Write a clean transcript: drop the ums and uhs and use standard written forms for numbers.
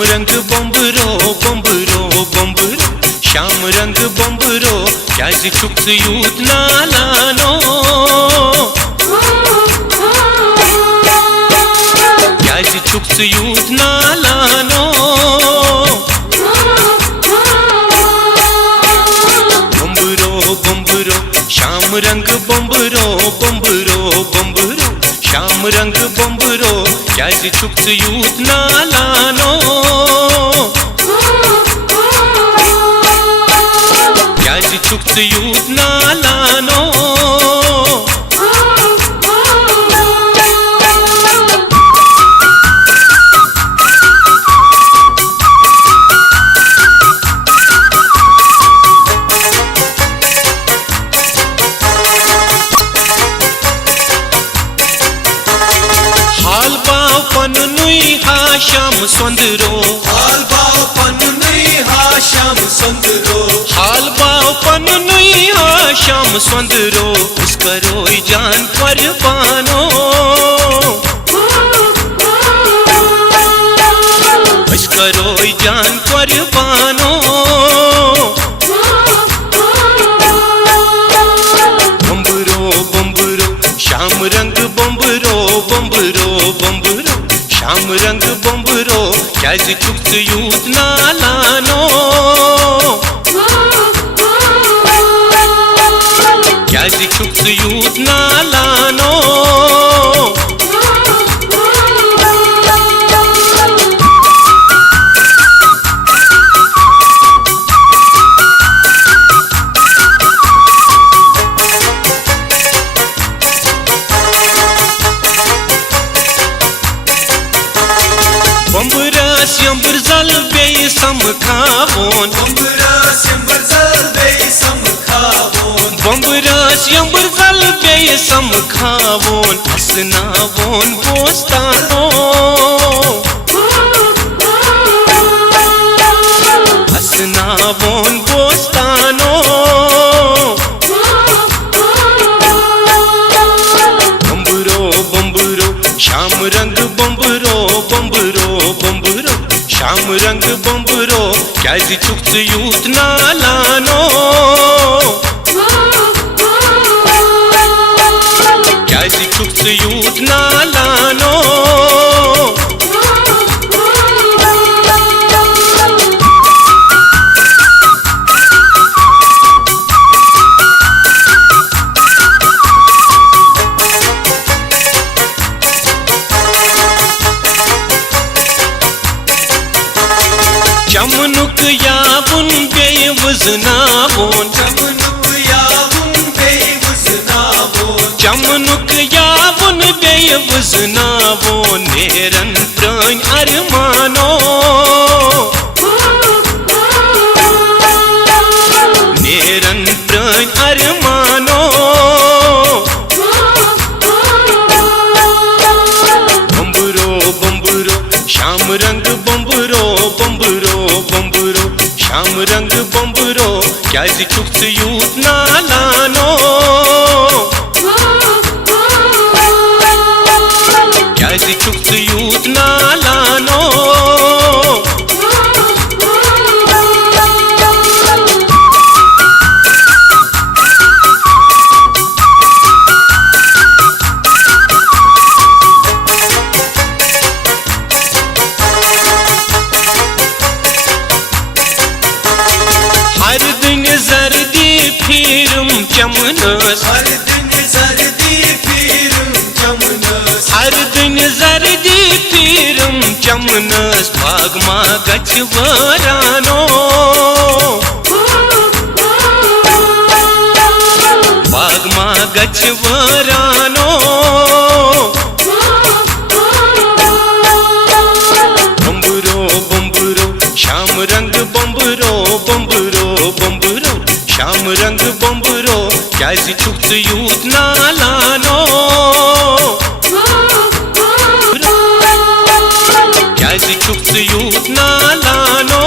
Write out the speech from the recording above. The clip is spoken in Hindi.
श्याम रंग बम्बरो बम्बरो बम्बरो श्याम रंग बम्बरो क्याज छुक्स यूथ नालानो क्याज छुक्स यूथ नालानो बम्बरो बम्बरो श्याम रंग बम्बरो बम्बरो बम्बरो श्याम रंग बम्बरो क्याज छुक्स यूथ नालानो क्याज छुक्स यूथ नालानो हाल बाव पन नुई हा श्याम सुंदरो हाल बाव पन नुई हा श्याम सुंदरो हाल बाव पन नुई हा श्याम सुंदरो उसकरो जान कुर्बानो उसकरो जान कुर्बानो बम्बरो बम्बरो श्याम रंग बम्बरो बम्बरो बम्बरो श्याम रंग बम्बरो क्याज छुक्स यूथ नालानो क्याज छुक्स यूथ नालानो बम्बरस यम्बर जल बे समखावोन बम्बरस यम्बर जल बे समखावोन बम्बरस यम्बर जल बे समखावोन असनावोन बोस्तानो असनावोन बोस्तानो बम्बरो बम्बरो श्याम रंग बम्बरो बम्बरो बम्बरो श्याम रंग बम्बरो क्याज छुक्स यूथ नालानो क्याज छुक्स यूथ नालानो चमनुक याबुन बेवजनावोन चमनुक याबुन बेवजनावोन चमनुक याबुन बेवजनावोन नेरन प्राण अरमानो नेरन प्राण अरमानो बम्बरो बम्बरो श्याम रंग बम्बरो बम्बरो बम्बरो श्याम रंग बम्बरो क्याज छुक्स यूथ नालानो क्याज छुक्स यूथ नालानो हर दिन जर्दी फिरम चमनस हर दिन जर्दी फिरम चमनस हर दिन जर्दी फिरम चमनस बाग मा गच वरानो बाग मा गच वरानो बम्बरो बम्बरो श्याम रंग बम्बरो बम्बरो बम्बरो श्याम रंग बम्बरो क्याज छुक्स यूथ नालानो क्याज छुक्स यूथ नालानो